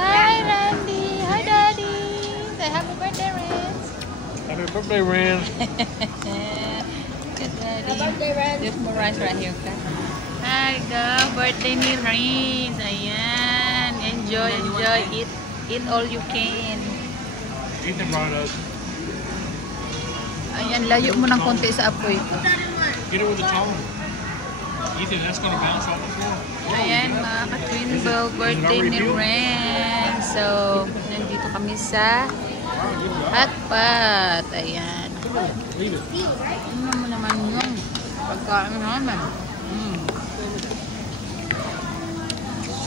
Hi, Randy. Hi, Daddy. Say happy birthday, Renz. Happy birthday, Renz. Good, Daddy. There's more rice right here, okay? Hi, go. Birthday ni Renz. Ayan. Enjoy, enjoy. Eat all you can. Ethan brought us. Ayan, layo mo ng konti sa apoy. Get it with the tone. Ethan, that's gonna bounce off the floor. Ayan, mga ka-twinbell, birthday ni Ren. So, nandito kami sa Hotpot. Ayan. Leave it. Ano mo naman yung pagkain naman.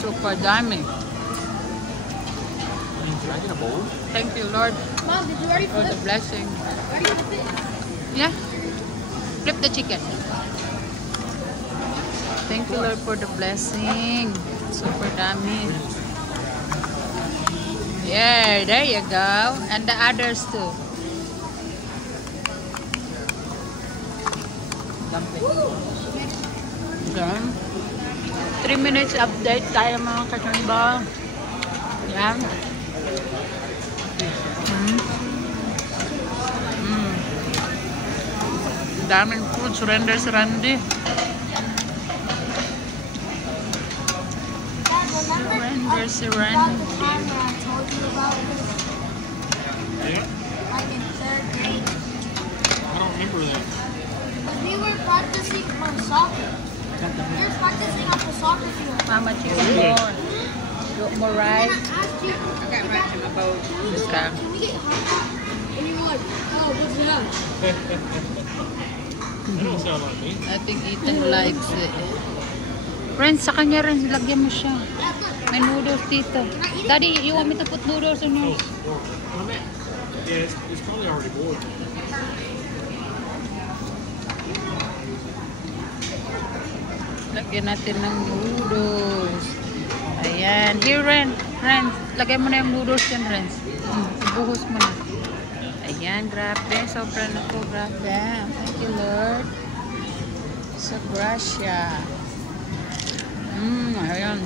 Super dami. Should I get a bowl? Thank you, Lord, Mom, did you already for the flip? blessing. Already flip it? Yeah. Flip the chicken. Thank you, Lord, for the blessing. Super dami. Yeah, there you go. And the others too. Yan. 3 minutes update tayo mga kasunba. Yan. Daming food. Surrender si Randy. Dad, remember Surrender si about Randy. the camera I told you about? Yeah? Like in 3rd grade? I don't remember that. Because we were practicing for soccer. We were practicing on the soccer field. Mama, chicken more. More And rice. I asked you, Okay, right. About this can we get hot dog? And you were like, oh, what's that? That don't sound like me. I think Ethan likes it. Friends, sa kanya rin, lagyan mo siya. Dad, look. May noodles dito. Daddy, you want me to put noodles on Oh, yours? my man. Yeah, it's probably already boiled. Lagyan natin ng noodles. Ayan. Here, Ren. Ren, lagay mo na yung noodles yan, Ren. Buhos mo na. Ayan, grabe. Sobra na to. Grabe. Thank you, Lord. So, gracia. Ayan.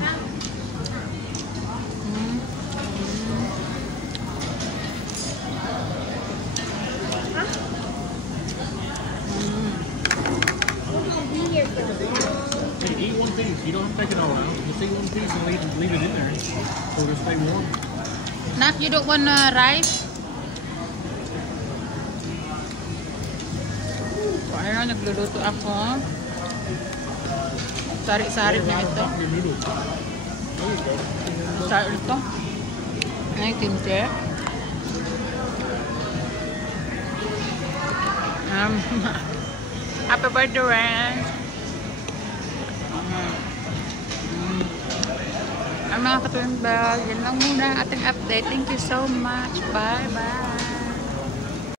Hey, eat one piece. You don't have to take it all out. Just eat one piece and leave it in there so it'll stay warm. Nak, you don't want rice? So, ayun, nagluluto ako. Sari-sari na ito. Your noodles. There you go. Sari ito. Ay, tinte. Happy birthday, Ren. Ang mga katuwing bag, yan lang muna ating update. Thank you so much. Bye-bye.